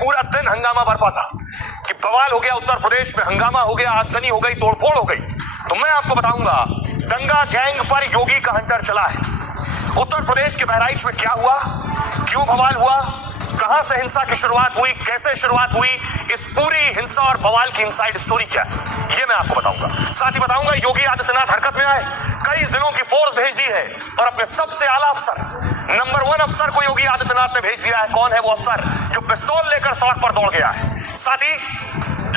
पूरा दिन हंगामा बरपा था कि बवाल हो गया, उत्तर प्रदेश में हंगामा हो गया, आगजनी हो गई, तोड़फोड़ हो गई। तो मैं आपको बताऊंगा दंगा गैंग पर योगी का हंटर चला है। उत्तर प्रदेश के बहराइच में क्या हुआ, क्यों बवाल हुआ, कहां से हिंसा की शुरुआत हुई, कैसे शुरुआत हुई, इस पूरी हिंसा और बवाल की इनसाइड स्टोरी क्या है, ये मैं आपको बताऊंगा। साथ ही बताऊंगा योगी आदित्यनाथ हरकत में आए, कई जिलों की फोर्स भेज दी है और अपने सबसे आला अफसर, नंबर 1 अफसर को योगी आदित्यनाथ ने भेज दिया है। कौन है वो अफसर जो पिस्तौल लेकर सड़क पर दौड़ गया है। साथ ही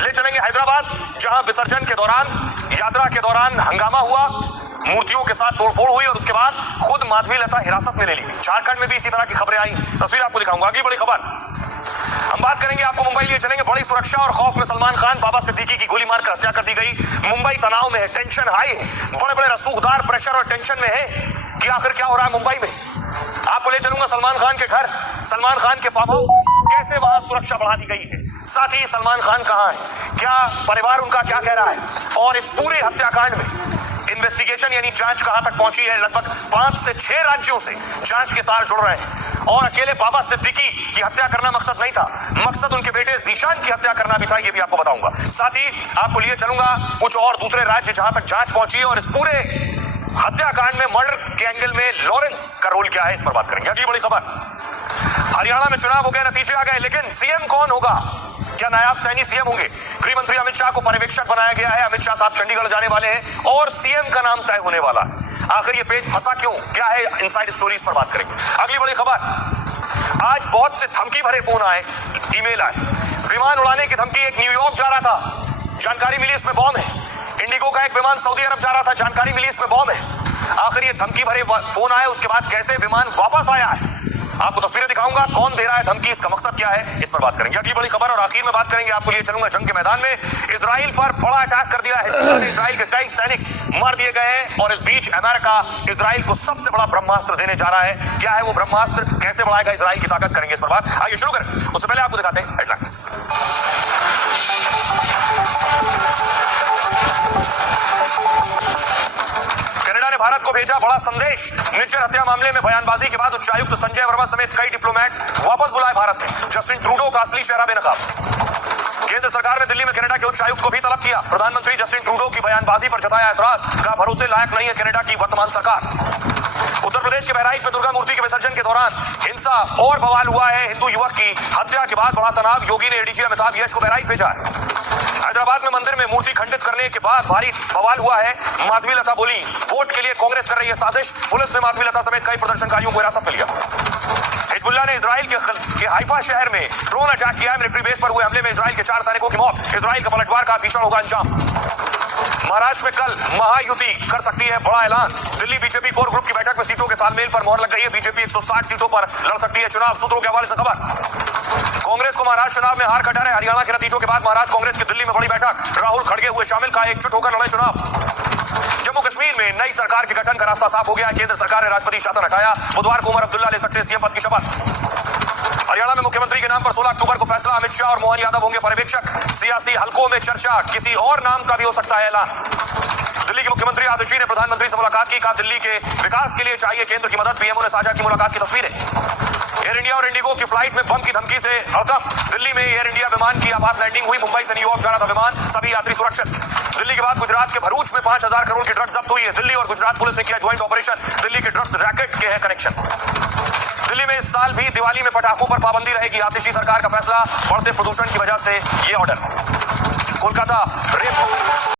ले चलेंगे हैदराबाद, जहां विसर्जन के दौरान, यात्रा के दौरान हंगामा हुआ, मूर्तियों के साथ तोड़फोड़ हुई और उसके बाद खुद माधवी लता हिरासत में ले ली। झारखंड में भी इसी तरह की खबरें आई, तस्वीर आपको दिखाऊंगा। अगली बड़ी खबर हम बात करेंगे, आपको मुंबई लिए चलेंगे। बड़ी सुरक्षा और खौफ में सलमान खान, बाबा सिद्दीकी की गोली मारकर हत्या कर दी गई। मुंबई तनाव में है, टेंशन हाई है, बड़े बड़े रसूखदार प्रेशर और टेंशन में है कि आखिर क्या हो रहा है मुंबई में। आपको ले चलूंगा सलमान खान के घर, सलमान खान के फार्म हाउस, कैसे वहां सुरक्षा बढ़ा दी गई है। साथ ही सलमान खान कहां है, क्या परिवार उनका क्या कह रहा है, और इस पूरे हत्याकांड में इन्वेस्टिगेशन यानी जांच कहां तक पहुंची है। लगभग 5 से 6 राज्यों से जांच के तार जुड़ रहे हैं और अकेले बाबा सिद्दीकी की हत्या करना मकसद नहीं था, मकसद उनके बेटे जीशान की हत्या करना भी था, ये भी आपको बताऊंगा। साथ ही आपको लिए चलूंगा कुछ और दूसरे राज्य जहां तक जांच पहुंची है और इस पूरे हत्याकांड में मर्डर के एंगल में लॉरेंस का रोल क्या है, इस पर बात करेंगे। अगली बड़ी खबर, हरियाणा में चुनाव हो गए, नतीजे आ गए, लेकिन सीएम कौन होगा, क्या नायब सैनी सीएम होंगे। गृह मंत्री अमित शाह को पर्यवेक्षक बनाया गया है। अमित शाह साहब चंडीगढ़ जाने वाले हैं और सीएम का नाम तय होने वाला है। आखिर ये पेज फंसा क्यों, क्या है इनसाइड स्टोरीज पर बात करेंगे। अगली बड़ी खबर, आज बहुत से धमकी भरे फोन आए, ईमेल आए, विमान उड़ाने की धमकी, एक न्यूयॉर्क जा रहा था, जानकारी मिली इसमें बॉम्ब है। इंडिगो का एक विमान सऊदी अरब जा रहा था, जानकारी मिली इसमें बॉम्ब है। आखिर ये धमकी भरे फोन आए, उसके बाद कैसे विमान वापस आया है, आपको तस्वीरें दिखाऊंगा, कौन दे रहा है धमकी, इसका मकसद क्या है, इस पर बात करेंगे। अगली बड़ी खबर और आखिर में बात करेंगे, आपको लिए चलूंगा जंग के मैदान में, इजराइल पर बड़ा अटैक कर दिया है, इजराइल के कई सैनिक मार दिए गए हैं और इस बीच अमेरिका इजराइल को सबसे बड़ा ब्रह्मास्त्र देने जा रहा है। क्या है वो ब्रह्मास्त्र, कैसे बढ़ाएगा इजराइल की ताकत, करेंगे इस पर बात। आइए शुरू करें, उससे पहले आपको दिखाते हैं हेडलाइंस। कनाडा ने भारत को भेजा बड़ा संदेश, निज्जर हत्या मामले में बयानबाजी के बाद उच्चायुक्त संजय वर्मा समेत कई डिप्लोमेट्स वापस बुलाए भारत में। जस्टिन ट्रूडो का असली चेहरा बेनकाब। केंद्र सरकार ने दिल्ली में कनाडा के उच्चायुक्त को भी तलब किया। प्रधानमंत्री जस्टिन ट्रूडो की बयानबाजी पर जताया ऐतराज, कहा भरोसे लायक नहीं है कनाडा की वर्तमान सरकार। उत्तर प्रदेश के बहराइच में दुर्गा मूर्ति के विसर्जन के दौरान हिंसा और बवाल हुआ है। हिंदू युवक की हत्या के बाद बड़ा तनाव, योगी ने एडीजी अमिताभ यश को बहराइच भेजा है। हैदराबाद में मंदिर में मूर्ति खंडित करने के बाद भारी बवाल हुआ है। माधवी लता बोली वोट के लिए कांग्रेस कर रही है साजिश, पुलिस ने माधवी लता समेत कई प्रदर्शनकारियों को हिरासत में लिया। हिजबुल्लाह ने इजराइल के हाइफा शहर में ड्रोन अटैक किया है। मिलिट्री बेस पर हुए हमले में इजराइल के 4 सैनिकों की मौत। इजराइल का पलटवार का भीषण होगा अंजाम। महाराष्ट्र में कल महायुति कर सकती है बड़ा ऐलान। दिल्ली बीजेपी कोर ग्रुप की बैठक में सीटों के तालमेल पर मोहर लग गई है। बीजेपी 160 सीटों पर लड़ सकती है चुनाव, सूत्रों के हवाले से खबर। कांग्रेस को महाराष्ट्र चुनाव में हार का डर है। हरियाणा के नतीजों के बाद महाराष्ट्र कांग्रेस की दिल्ली में बड़ी बैठक, राहुल खड़गे हुए शामिल, कहा एकजुट होकर लड़े चुनाव। जम्मू कश्मीर में नई सरकार के गठन का रास्ता साफ हो गया है। केंद्र सरकार ने राष्ट्रपति शासन हटाया। बुधवार को उमर अब्दुल्ला ले सकते हैं सीएम पद की शपथ। हरियाणा में मुख्यमंत्री के नाम पर 16 अक्टूबर को फैसला, अमित शाह और मोहन यादव होंगे पर्यवेक्षक। सियासी हलकों में चर्चा, किसी और नाम का भी हो सकता है ऐलान। दिल्ली के मुख्यमंत्री आदित्य ने प्रधानमंत्री से मुलाकात की, कहा दिल्ली के विकास के लिए चाहिए केंद्र की मदद। पीएमओ ने साझा की मुलाकात की तस्वीरें। एयर इंडिया और इंडिगो की फ्लाइट में बम की धमकी से हड़कंप। दिल्ली में एयर इंडिया विमान की आपात लैंडिंग हुई। मुंबई से न्यूयॉर्क जा रहा था विमान, सभी यात्री सुरक्षित। दिल्ली के बाद गुजरात के भरूच में 5000 करोड़ की ड्रग्स जब्त हुई है। दिल्ली और गुजरात पुलिस ने किया ज्वाइंट ऑपरेशन। दिल्ली के ड्रग्स रैकेट के है कनेक्शन। दिल्ली में इस साल भी दिवाली में पटाखों पर पाबंदी रहेगी। आतिशी सरकार का फैसला, बढ़ते प्रदूषण की वजह से ये ऑर्डर। कोलकाता रेप